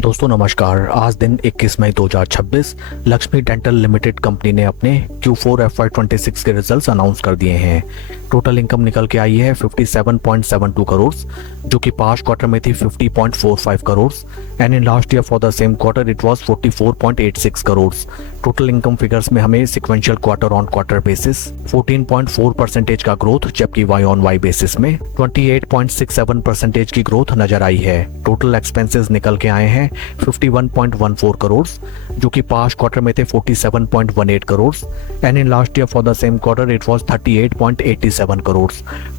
दोस्तों नमस्कार। आज दिन 21 मई 2026 लक्ष्मी डेंटल लिमिटेड कंपनी ने अपने Q4 FY26 के रिजल्ट्स अनाउंस कर दिए हैं। टोटल इनकम निकल के आई है 57.72 करोड़, जो कि पास्ट क्वार्टर में थी 50.45 crore and in last year for the same quarter it was 44.86 crore. Total income figures में हमें sequential quarter on quarter basis 14.4% का ग्रोथ, जबकि वाई ऑन वाई बेसिस में 28.67% की ग्रोथ नजर आई है। टोटल एक्सपेंसेस निकल के आए हैं 51.14 करोड़, जो कि पास्ट क्वार्टर में थे 47.18 crore and in last year for the same quarter it was 38.87 crore.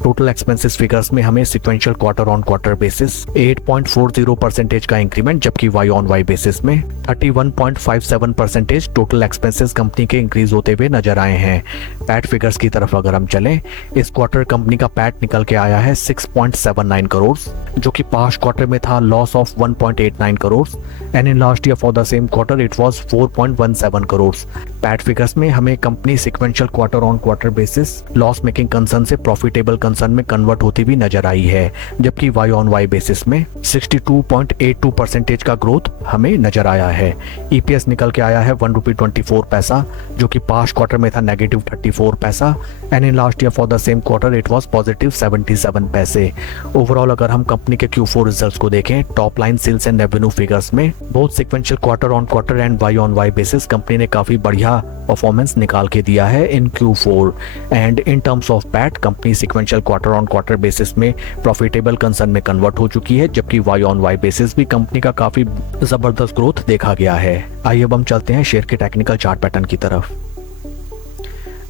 Total expenses figures में हमें sequential quarter on quarter basis 8.40% का इंक्रीमेंट, जबकि वाई ऑन वाई बेसिस में 31.57% टोटल एक्सपेंसेस कंपनी के इंक्रीज होते हुए नजर आए हैं। पैट फिगर्स की तरफ अगर हम चलें, इस क्वार्टर कंपनी का पैट निकल के आया है 6.79 करोड़, जो कि पास्ट क्वार्टर में था loss of 1.89 crore and in last year for the same quarter it was 4.17 crore. PAT figures में हमें company sequential quarter on quarter basis loss making concern से प्रॉफिटेबल कंसर्न में कन्वर्ट होती भी नजर आई है, जबकि वाई ऑन वाई बेसिस में 62.82% का ग्रोथ हमें नजर आया है। ईपीएस निकल के आया है ₹1.24, जो कि पास्ट क्वार्टर में था -34 पैसा and in last year for the same quarter it was +77 पैसे। ओवरऑल अगर हम कंपनी के Q4 रिजल्ट्स को देखें, top line sales and revenue figures में both sequential quarter on quarter and Y on Y basis company ने काफी बढ़िया परफॉर्मेंस निकाल के दिया है in Q4 and in terms of PAT company sequential quarter on quarter basis में profitable concern में कन्वर्ट हो चुकी है, जबकि वाई ऑन वाई बेसिस भी कंपनी का काफी जबरदस्त ग्रोथ देखा गया है। आइए अब हम चलते हैं शेयर के टेक्निकल चार्ट पैटर्न की तरफ।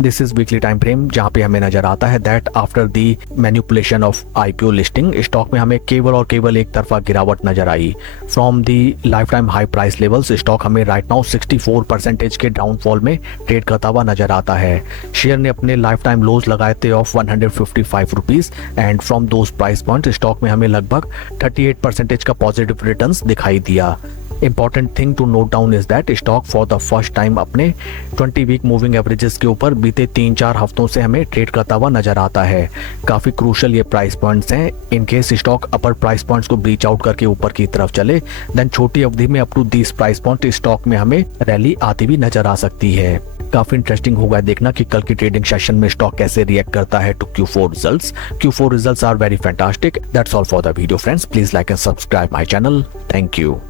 This is weekly time frame, जहां पे हमें नजर आता है that after the manipulation of IPO listing stock में हमें केवल और केवल एक तरफा गिरावट नजर आई। From the lifetime high price levels stock हमें राइट नाउ 64% के डाउनफॉल में ट्रेड करता हुआ नजर आता है। शेयर ने अपने लाइफ टाइम लोज लगाए थे of 155 rupees and from those price point stock में हमें लगभग 38% का पॉजिटिव रिटर्न्स दिखाई दिया। Important thing to note down is that stock for the first time अपने 20 वीक मूविंग एवरेजेस के ऊपर बीते 3-4 हफ्तों से हमें ट्रेड करता हुआ नजर आता है। काफी क्रूशल ये प्राइस पॉइंट्स हैं। In case stock upper price points को ब्रीच आउट करके ऊपर की तरफ चले, देन छोटी अवधि में up to 20 price point stock में हमें रैली आती भी नजर आ सकती है। काफी इंटरेस्टिंग होगा देखना कि कल की ट्रेडिंग सेशन में स्टॉक कैसे रिएक्ट करता है to Q4 results. Q4 results are very fantastic. That's all for the video friends. Please like and subscribe my channel. Thank you.